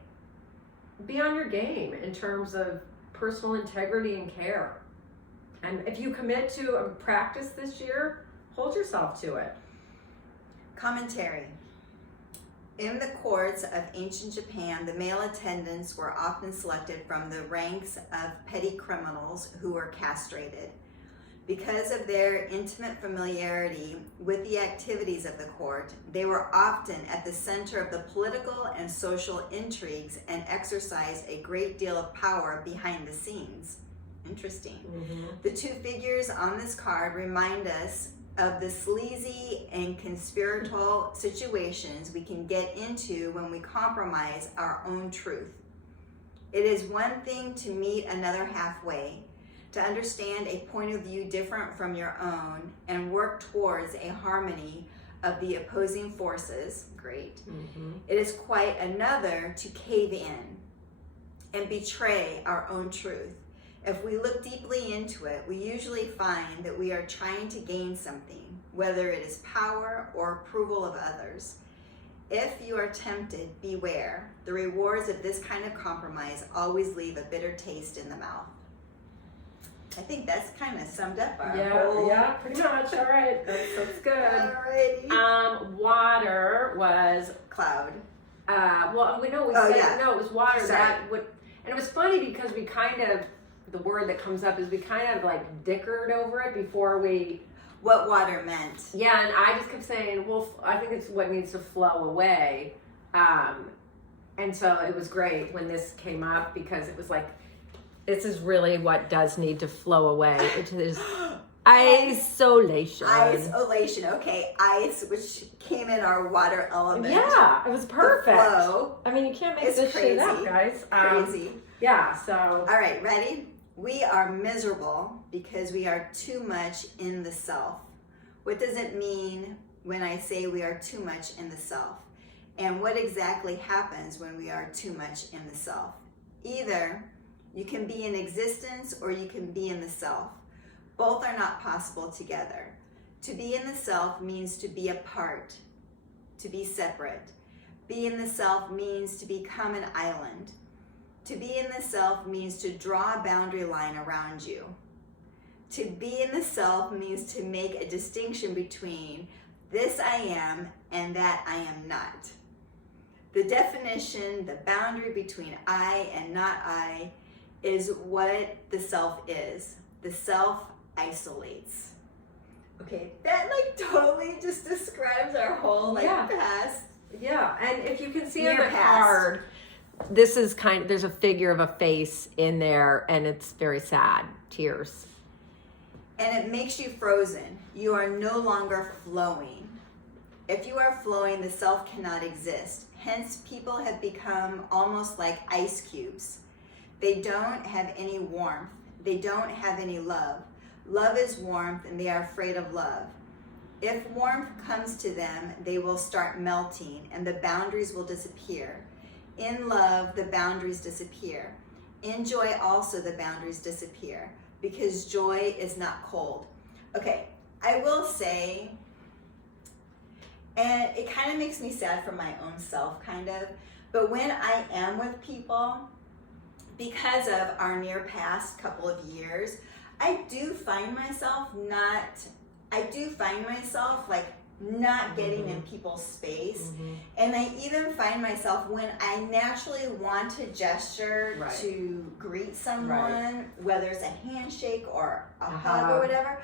on your game in terms of personal integrity and care. And if you commit to a practice this year, hold yourself to it. Commentary. In the courts of ancient Japan, the male attendants were often selected from the ranks of petty criminals who were castrated. Because of their intimate familiarity with the activities of the court, they were often at the center of the political and social intrigues and exercised a great deal of power behind the scenes. Interesting. Mm-hmm. The two figures on this card remind us of the sleazy and conspiratorial situations we can get into when we compromise our own truth. It is one thing to meet another halfway, to understand a point of view different from your own and work towards a harmony of the opposing forces. Great. Mm-hmm. It is quite another to cave in and betray our own truth. If we look deeply into it, we usually find that we are trying to gain something, whether it is power or approval of others. If you are tempted, beware. The rewards of this kind of compromise always leave a bitter taste in the mouth. I think that's kind of summed up our whole... Yeah, pretty much. All right, that's good. Alrighty. Water was Cloud. well, we know we Oh, said yeah. no, it was water. Sorry. That would, and it was funny because we kind of, the word that comes up is we kind of like dickered over it before we. What water meant. Yeah, and I just kept saying, well, I think it's what needs to flow away, and so it was great when this came up because it was like, this is really what does need to flow away. It is isolation. Isolation. Okay, ice, which came in our water element. Yeah, it was perfect. The flow. I mean, you can't make It's this crazy. shit up, guys. Crazy. Yeah, so. All right, ready? We are miserable because we are too much in the self. What does it mean when I say we are too much in the self? And what exactly happens when we are too much in the self? Either you can be in existence or you can be in the self. Both are not possible together. To be in the self means to be apart, to be separate. Be in the self means to become an island. To be in the self means to draw a boundary line around you. To be in the self means to make a distinction between this I am and that I am not. The definition, the boundary between I and not I, is what the self is. The self isolates. Okay, that like totally just describes our whole past. Yeah, and if you can see on Near the past. card, this is there's a figure of a face in there, and it's very sad, tears. And it makes you frozen. You are no longer flowing. If you are flowing, the self cannot exist. Hence, people have become almost like ice cubes. They don't have any warmth. They don't have any love. Love is warmth, and they are afraid of love. If warmth comes to them, they will start melting, and the boundaries will disappear. In love, the boundaries disappear. In joy also, the boundaries disappear, because joy is not cold. Okay, I will say, and it kind of makes me sad for my own self, kind of, but when I am with people, because of our near past couple of years, I do find myself like not getting in people's space. And I even find myself, when I naturally want to gesture to greet someone, whether it's a handshake or a hug or whatever,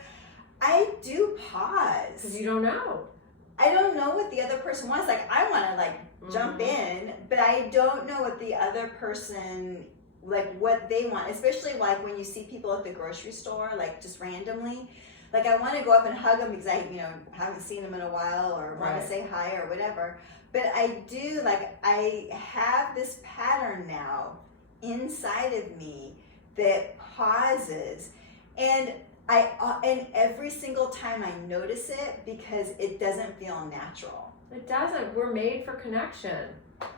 I do pause. Because you don't know. I don't know what the other person wants. Like, I want to like jump in, but I don't know what the other person, like what they want, especially like when you see people at the grocery store, like just randomly. Like, I want to go up and hug them because I, haven't seen them in a while, or want to say hi or whatever. But I do, like, I have this pattern now inside of me that pauses, and every single time I notice it, because it doesn't feel natural. It doesn't. We're made for connection.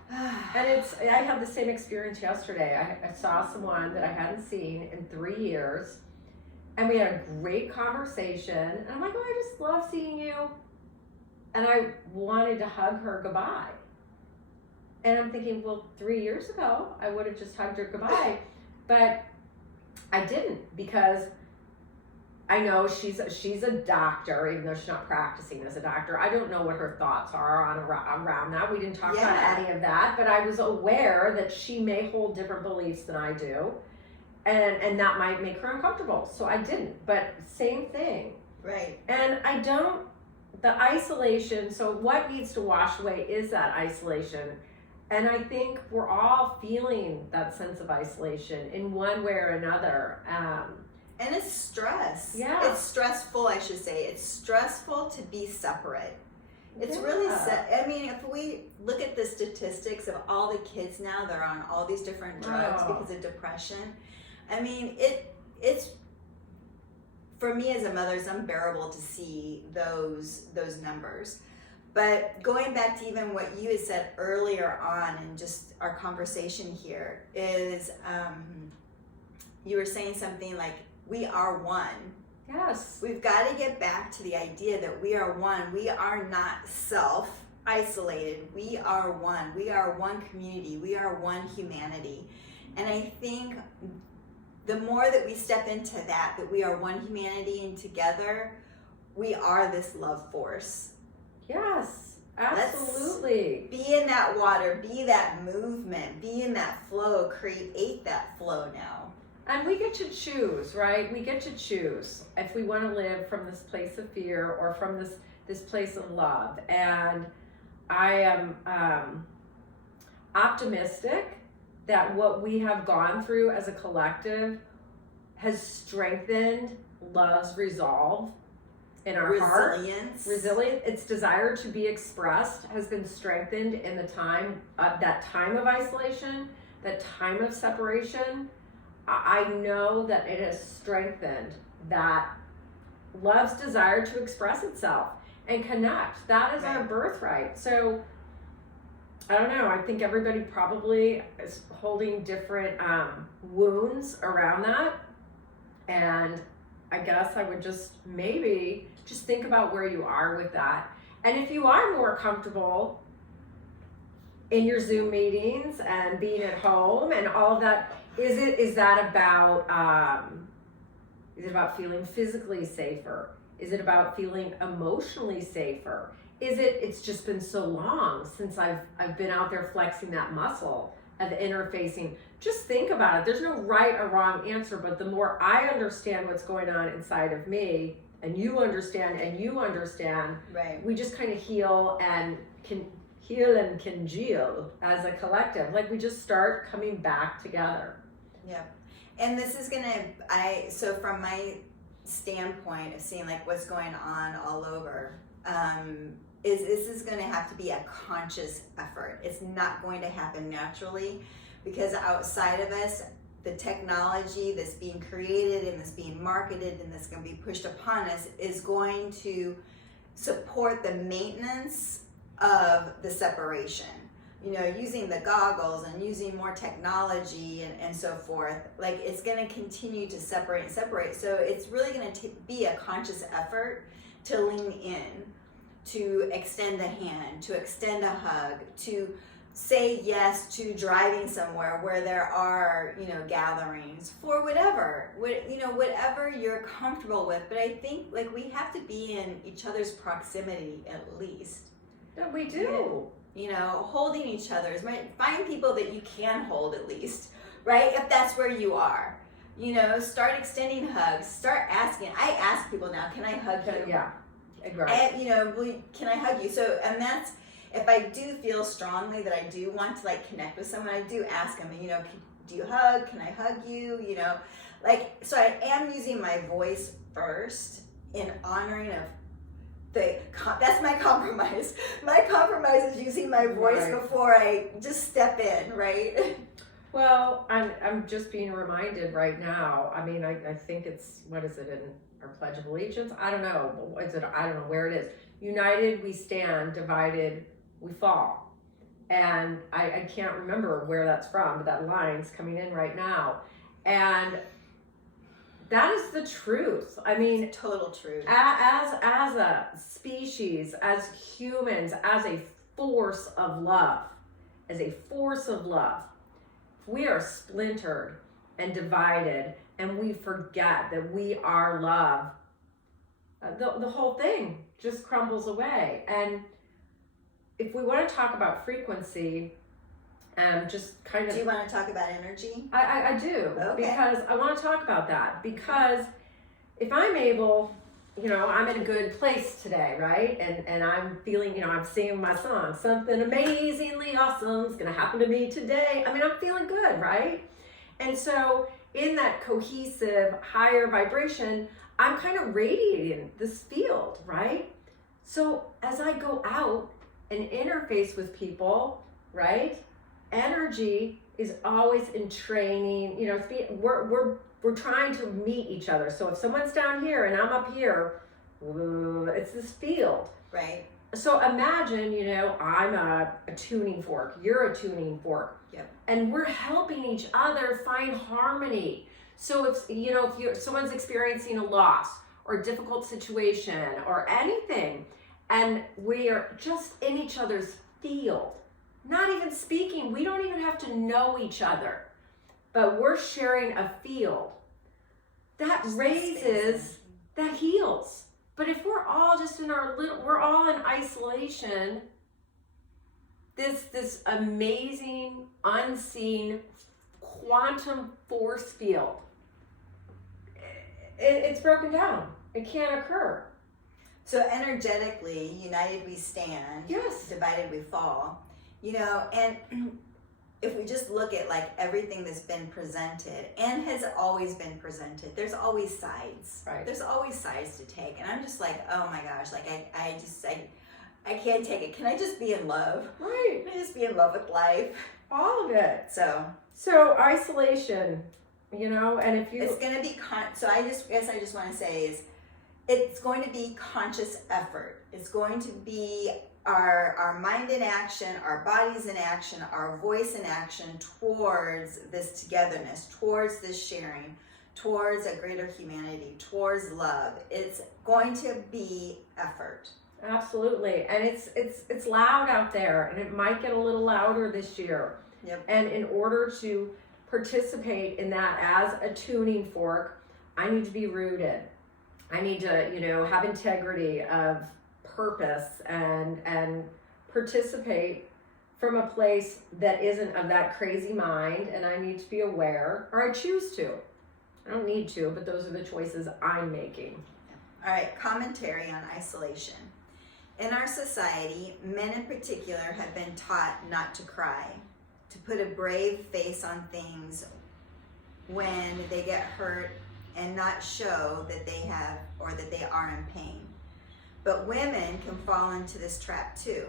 And I had the same experience yesterday. I saw someone that I hadn't seen in 3 years, and we had a great conversation, and I'm like, oh, I just love seeing you. And I wanted to hug her goodbye. And I'm thinking, well, 3 years ago, I would have just hugged her goodbye. But I didn't, because I know she's a doctor, even though she's not practicing as a doctor. I don't know what her thoughts are around that. We didn't talk about any of that, but I was aware that she may hold different beliefs than I do. And that might make her uncomfortable. So I didn't, but same thing. Right. And the isolation, so what needs to wash away is that isolation. And I think we're all feeling that sense of isolation in one way or another. And it's stress. Yeah. It's stressful, I should say. It's stressful to be separate. It's really, I mean, if we look at the statistics of all the kids now that are on all these different drugs because of depression, I mean, it's, for me as a mother, it's unbearable to see those numbers. But going back to even what you had said earlier on in just our conversation here is, you were saying something like, we are one. Yes. We've got to get back to the idea that we are one. We are not self-isolated. We are one. We are one community. We are one humanity. And I think the more that we step into that we are one humanity, and together we are this love force. Yes, absolutely. Let's be in that water, be that movement, be in that flow, create that flow now. And we get to choose, right? We get to choose if we want to live from this place of fear or from this place of love. And I am optimistic that what we have gone through as a collective has strengthened love's resolve in our Resilience. heart. Resilience. Its desire to be expressed has been strengthened in the time, that time of isolation, that time of separation. I know that it has strengthened that love's desire to express itself and connect. That is our birthright. So I don't know. I think everybody probably is holding different wounds around that. And I guess I would maybe just think about where you are with that. And if you are more comfortable in your Zoom meetings and being at home and all of that, is it about feeling physically safer? Is it about feeling emotionally safer? It's just been so long since I've been out there flexing that muscle of interfacing. Just think about it. There's no right or wrong answer, but the more I understand what's going on inside of me, and you understand, right, we just kind of heal and congeal as a collective. Like, we just start coming back together. Yeah. And this is so from my standpoint of seeing like what's going on all over, this is going to have to be a conscious effort. It's not going to happen naturally, because outside of us, the technology that's being created and that's being marketed and that's going to be pushed upon us is going to support the maintenance of the separation. using the goggles and using more technology and so forth, like it's going to continue to separate. So it's really going to be a conscious effort to lean in, to extend a hand, to extend a hug, to say yes to driving somewhere where there are, gatherings for whatever you're comfortable with. But I think like we have to be in each other's proximity at least. No, we do. Holding each other's, find people that you can hold at least, right? If that's where you are, start extending hugs, start asking. I ask people now, can I hug you? Yeah, right. Can I hug you? So, and that's, if I do feel strongly that I do want to like connect with someone, I do ask them, do you hug? Can I hug you? So I am using my voice first in honoring of that's my compromise. My compromise is using my voice before I just step in, right? Well, I'm just being reminded right now. I mean, I think it's, what is it in our Pledge of Allegiance? I don't know. Is it? I don't know where it is. United we stand, divided we fall. And I can't remember where that's from, but that line's coming in right now. And that is the truth. I mean, total truth. As a species, as humans, as a force of love, we are splintered and divided, and we forget that we are love. The whole thing just crumbles away. And if we want to talk about frequency, just kind of. Do you want to talk about energy? I do. Okay. Because I want to talk about that. Because if I'm able, I'm in a good place today, right? And I'm feeling, I'm singing my song, something amazingly awesome is going to happen to me today. I mean, I'm feeling good, right? And so in that cohesive, higher vibration, I'm kind of radiating this field, right? So as I go out and interface with people, right? Energy is always in training. We're trying to meet each other. So if someone's down here and I'm up here, it's this field. Right. So imagine, I'm a tuning fork. You're a tuning fork. Yep. And we're helping each other find harmony. So if someone's experiencing a loss or a difficult situation or anything, and we are just in each other's field, not even speaking, we don't even have to know each other, but we're sharing a field that raises, that heals. But if we're all just in we're all in isolation, this amazing, unseen quantum force field, it's broken down. It can't occur. So energetically, united we stand, yes. Divided we fall. And if we just look at like everything that's been presented and has always been presented, there's always sides. Right. There's always sides to take. And I'm just like, oh my gosh, like I can't take it. Can I just be in love? Right. Can I just be in love with life? All of it. So isolation, and if you... It's going to be, so I just want to say is, it's going to be conscious effort. It's going to be our mind in action, our bodies in action, our voice in action towards this togetherness, towards this sharing, towards a greater humanity, towards love. It's going to be effort. Absolutely. And it's loud out there, and it might get a little louder this year. Yep. And in order to participate in that as a tuning fork, I need to be rooted. I need to, have integrity of purpose and participate from a place that isn't of that crazy mind, and I need to be aware, or I choose to. I don't need to, but those are the choices I'm making. All right, commentary on isolation. In our society, men in particular have been taught not to cry, to put a brave face on things when they get hurt and not show that they have or that they are in pain. But women can fall into this trap too.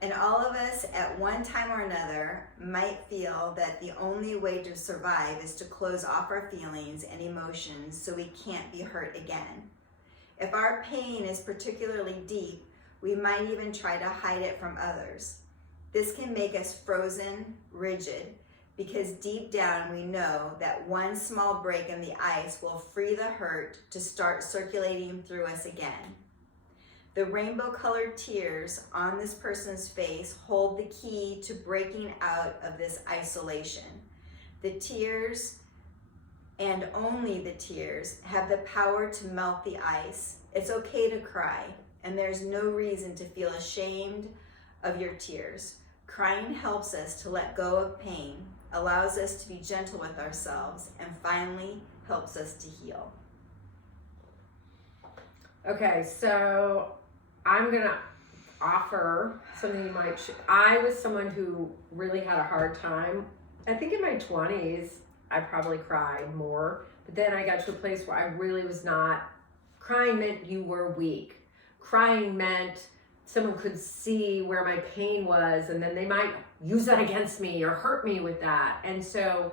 And all of us at one time or another might feel that the only way to survive is to close off our feelings and emotions so we can't be hurt again. If our pain is particularly deep, we might even try to hide it from others. This can make us frozen, rigid, because deep down we know that one small break in the ice will free the hurt to start circulating through us again. The rainbow-colored tears on this person's face hold the key to breaking out of this isolation. The tears, and only the tears, have the power to melt the ice. It's okay to cry, and there's no reason to feel ashamed of your tears. Crying helps us to let go of pain, allows us to be gentle with ourselves, and finally helps us to heal. Okay, so I'm gonna offer something you might. I was someone who really had a hard time. I think in my 20s, I probably cried more, but then I got to a place where I really was not. Crying meant you were weak. Crying meant someone could see where my pain was, and then they might use that against me or hurt me with that. And so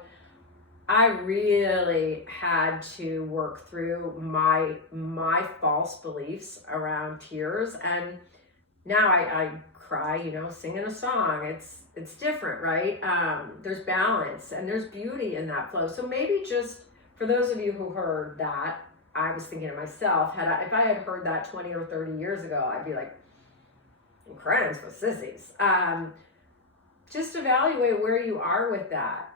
I really had to work through my false beliefs around tears. And now I cry, singing a song. It's different, right? There's balance and there's beauty in that flow. So maybe just for those of you who heard that, I was thinking to myself, if I had heard that 20 or 30 years ago, I'd be like, I'm crying with sissies. Just evaluate where you are with that.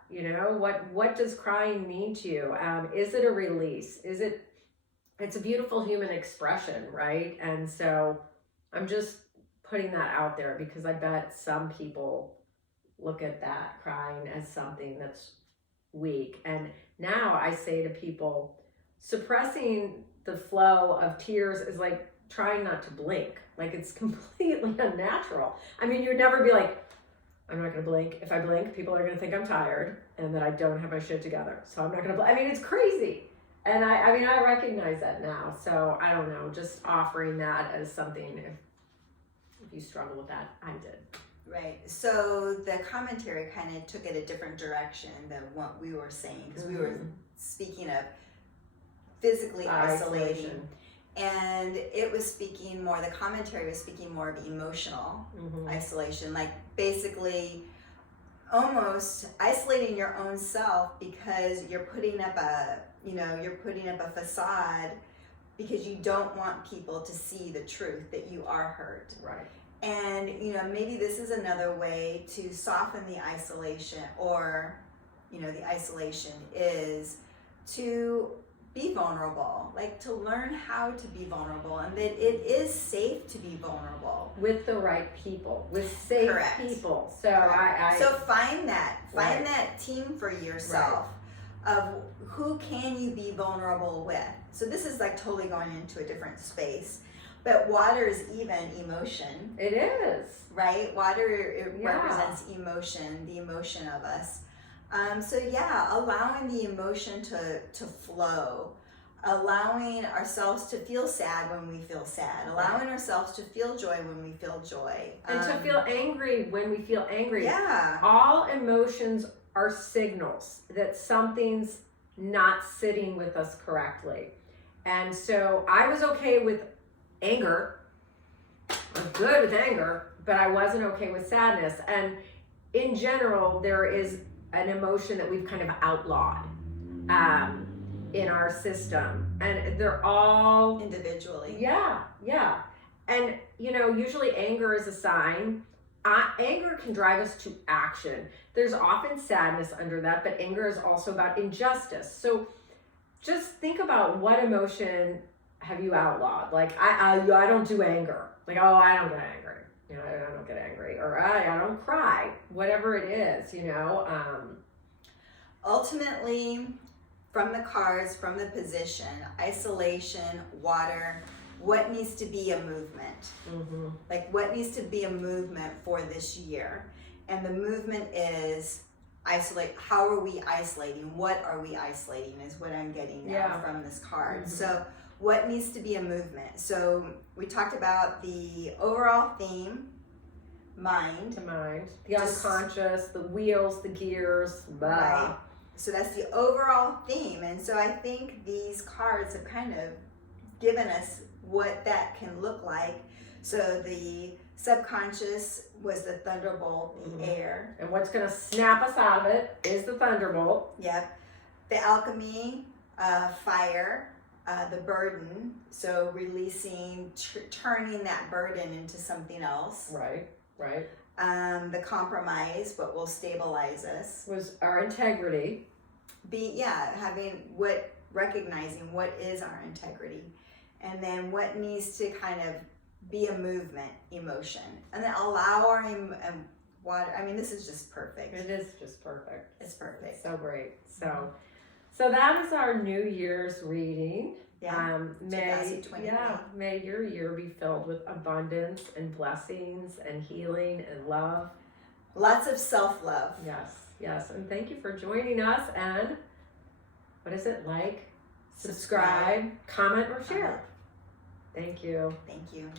What does crying mean to you? Is it a release? It's a beautiful human expression, right? And so I'm just putting that out there because I bet some people look at that crying as something that's weak. And now I say to people, suppressing the flow of tears is like trying not to blink. Like it's completely unnatural. I mean, you would never be like, I'm not going to blink. If I blink, people are going to think I'm tired and that I don't have my shit together. So I'm not going to blink. I mean, it's crazy. And I recognize that now. So I don't know, just offering that as something, if you struggle with that, I did. Right. So the commentary kind of took it a different direction than what we were saying, because we were speaking of physically isolating. And it was speaking more, the commentary was speaking more of emotional isolation, like basically almost isolating your own self because you're putting up a facade because you don't want people to see the truth that you are hurt. Right. And, maybe this is another way to soften the isolation, or, the isolation is to be vulnerable, like to learn how to be vulnerable, and that it is safe to be vulnerable with the right people, with safe people. So so find that team for yourself of who can you be vulnerable with. So this is like totally going into a different space, but water is even emotion. It is, right? Water represents emotion, the emotion of us. Allowing the emotion to flow, allowing ourselves to feel sad when we feel sad, allowing ourselves to feel joy when we feel joy. And to feel angry when we feel angry. Yeah. All emotions are signals that something's not sitting with us correctly. And so I was okay with anger. I'm good with anger, but I wasn't okay with sadness. And in general, there is an emotion that we've kind of outlawed in our system, and they're all individually. Yeah. And usually anger is a sign. Anger can drive us to action. There's often sadness under that, but anger is also about injustice. So just think about what emotion have you outlawed. Like I don't do anger. Like, I don't get angry. I don't get angry, or I don't cry, whatever it is, Ultimately, from the cards, from the position, isolation, water, what needs to be a movement? Like what needs to be a movement for this year? And the movement is isolate. How are we isolating? What are we isolating is what I'm getting now from this card. So what needs to be a movement? So we talked about the overall theme, mind. The unconscious, the wheels, the gears. Right. So that's the overall theme. And so I think these cards have kind of given us what that can look like. So the Subconscious was the thunderbolt, the air. And what's going to snap us out of it is the thunderbolt. Yep. The alchemy, fire, the burden. So releasing, turning that burden into something else. Right. The compromise, what will stabilize us. Was our integrity. Recognizing what is our integrity. And then what needs to kind of be a movement, emotion. And then allow our water. I mean, this is just perfect. It is just perfect. It's perfect. So great. So that is our New Year's reading. Yeah. May your year be filled with abundance and blessings and healing and love. Lots of self-love. Yes. And thank you for joining us. And what is it? Like, subscribe, comment, or share. Thank you. Thank you.